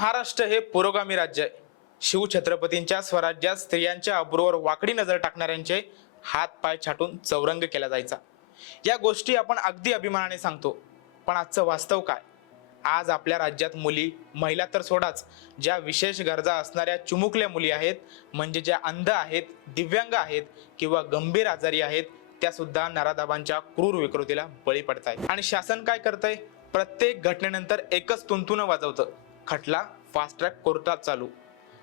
महाराष्ट्र हे पुरोगामी राज्य आहे. शिवछत्रपतींच्या स्वराज्यात स्त्रियांच्या अब्रूवर वाकडी नजर टाकणाऱ्यांचे हात पाय छाटून चौरंग केला जायचा. या गोष्टी आपण अगदी अभिमानाने सांगतो, पण आजचं वास्तव काय? आज आपल्या राज्यात मुली, महिला तर सोडाच, ज्या विशेष गरजा असणाऱ्या चिमुकल्या मुली आहेत, म्हणजे ज्या अंध आहेत, दिव्यांग आहेत किंवा गंभीर आजारी आहेत, त्या सुद्धा नराधमांच्या क्रूर विकृतीला बळी पडतायत. आणि शासन काय करतंय? प्रत्येक घटनेनंतर एकच तुणतुणं वाजवतं, खटला फास्ट ट्रॅक कोर्टात चालू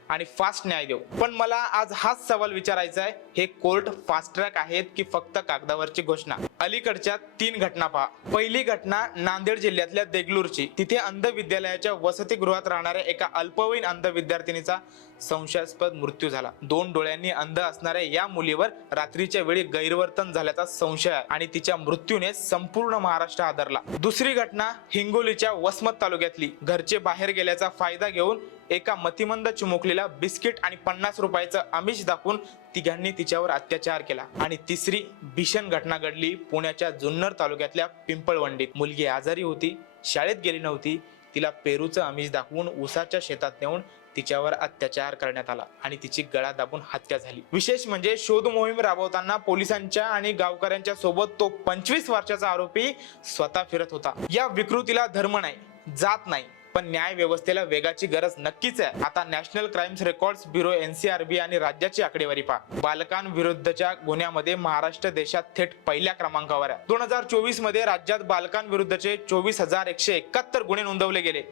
आणि फास्ट न्याय देऊ. पण मला आज हाच सवाल विचारायचा आहे, हे कोर्ट फास्ट ट्रॅक आहेत की फक्त कागदावरची घोषणा? अलीकडच्या 3 घटना पहा. पहिली घटना नांदेड जिल्ह्यातल्या देगलूरची. तिथे अंध विद्यालयाच्या वसतिगृहात राहणाऱ्या एका अल्पवयीन अंध विद्यार्थिनीचा संशयास्पद मृत्यू झाला. 2 डोळ्यांनी अंध असणाऱ्या या मुलीवर रात्रीच्या वेळी गैरवर्तन झाल्याचा संशय आहे आणि तिच्या मृत्यूने संपूर्ण महाराष्ट्र हादरला. दुसरी घटना हिंगोलीच्या वसमत तालुक्यातली. घरचे बाहेर गेल्याचा फायदा घेऊन एका मतिमंद चिमुकलीला बिस्किट आणि 50 रुपयाचं आमिष दाखवून तिघांनी तिच्यावर अत्याचार केला. आणि तिसरी भीषण घटना घडली पुण्याच्या जुन्नर तालुक्यातल्या पिंपळवंडीत. मुलगी आजारी होती, शाळेत गेली नव्हती. तिला पेरूचं आमिष दाखवून ऊसाच्या शेतात नेऊन तिच्यावर अत्याचार करण्यात आला आणि तिची गळा दाबून हत्या झाली. विशेष म्हणजे शोध मोहीम राबवताना पोलिसांच्या आणि गावकऱ्यांच्या सोबत तो 25 वर्षाचा आरोपी स्वतः फिरत होता. या विकृतीला धर्म नाही, जात नाही, पण न्याय व्यवस्थेला वेगाची गरज नक्कीच आहे. आता national crimes records bureau NCRB आणि राज्याची आकडेवारी पहा. बालकांविरुद्धच्या गुन्ह्यामध्ये महाराष्ट्र देशात थेट पहिल्या क्रमांकावर आहे. 2024 मध्ये राज्यात बालकांविरुद्धचे 24,171 गुन्हे नोंदवले गेले.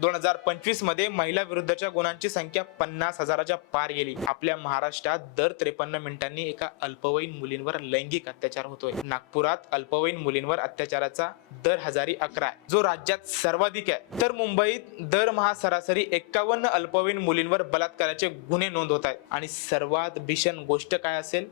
2025 मध्ये महिला विरुद्धच्या गुन्ह्यांची संख्या 50,000च्या पार गेली. आपल्या महाराष्ट्रात दर 53 मिनिटांनी एका अल्पवयीन मुलींवर लैंगिक अत्याचार होतोय. नागपुरात अल्पवयीन मुलींवर अत्याचाराचा दर 1011 आहे, जो राज्यात सर्वाधिक आहे. तर मुंबईत दरमहा सरासरी 51 अल्पवयीन मुलींवर बलात्काराचे गुन्हे नोंद होत आहेत. आणि सर्वात भीषण गोष्ट काय असेल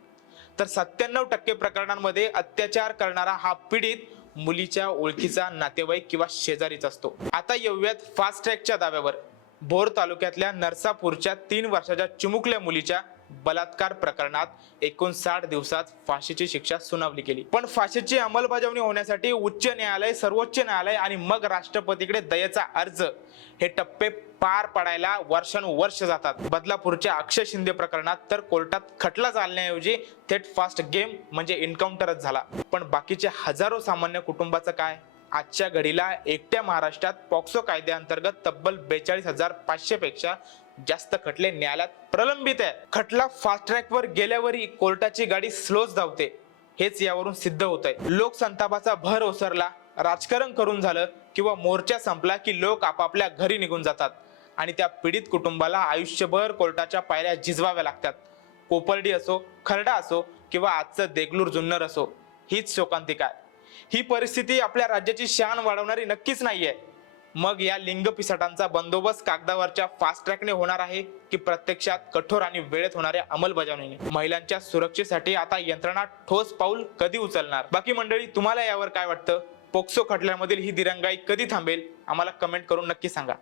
तर 97% प्रकरणांमध्ये अत्याचार करणारा हा पीडित मुलीच्या ओळखीचा, नातेवाईक किंवा शेजारीच असतो. आता येऊयात फास्ट ट्रॅकच्या दाव्यावर. भोर तालुक्यातल्या नरसापूरच्या 3 वर्षाच्या चिमुकल्या मुलीच्या बलात्कार प्रकरणात 59 दिवसात फाशीची शिक्षा सुनावली गेली. पण फाशीची अंमलबजावणी होण्यासाठी उच्च न्यायालय, सर्वोच्च न्यायालय आणि मग राष्ट्रपतीकडे दयेचा अर्ज, हे टप्पे पार पडायला वर्षानुवर्ष जातात. बदलापूरच्या अक्षय शिंदे प्रकरणात तर कोर्टात खटला चालण्याऐवजी थेट फास्ट गेम म्हणजे एन्काउंटरच झाला. पण बाकीच्या हजारो सामान्य कुटुंबाचं काय? आजच्या घडीला एकट्या महाराष्ट्रात पॉक्सो कायद्याअंतर्गत तब्बल 42,500 पेक्षा जास्त खटले न्यायालयात प्रलंबित आहे. खटला फास्ट ट्रॅकवर गेल्यावरही कोर्टाची गाडी स्लोच धावते, हेच यावरून सिद्ध होत आहे. लोकसंतापाचा भर ओसरला, राजकारण करून झालं किंवा मोर्चा संपला की लोक आपापल्या घरी निघून जातात आणि त्या पीडित कुटुंबाला आयुष्यभर कोर्टाच्या पायऱ्या झिजवाव्या लागतात. कोपर्डी असो, खर्डा असो किंवा आजचं देगलूर जुन्नर असो, हीच शोकांतिका आहे. ही परिस्थिती आपल्या राज्याची शान वाढवणारी नक्कीच नाहीये. मग या लिंग पिसाटांचा बंदोबस्त कागदावरच्या फास्ट ट्रॅकने होणार आहे की प्रत्यक्षात कठोर आणि वेळेत होणाऱ्या अंमलबजावणीने? महिलांच्या सुरक्षेसाठी आता यंत्रणा ठोस पाऊल कधी उचलणार? बाकी मंडळी, तुम्हाला यावर काय वाटतं? पोक्सो खटल्यामधील ही दिरंगाई कधी थांबेल? आम्हाला कमेंट करून नक्की सांगा.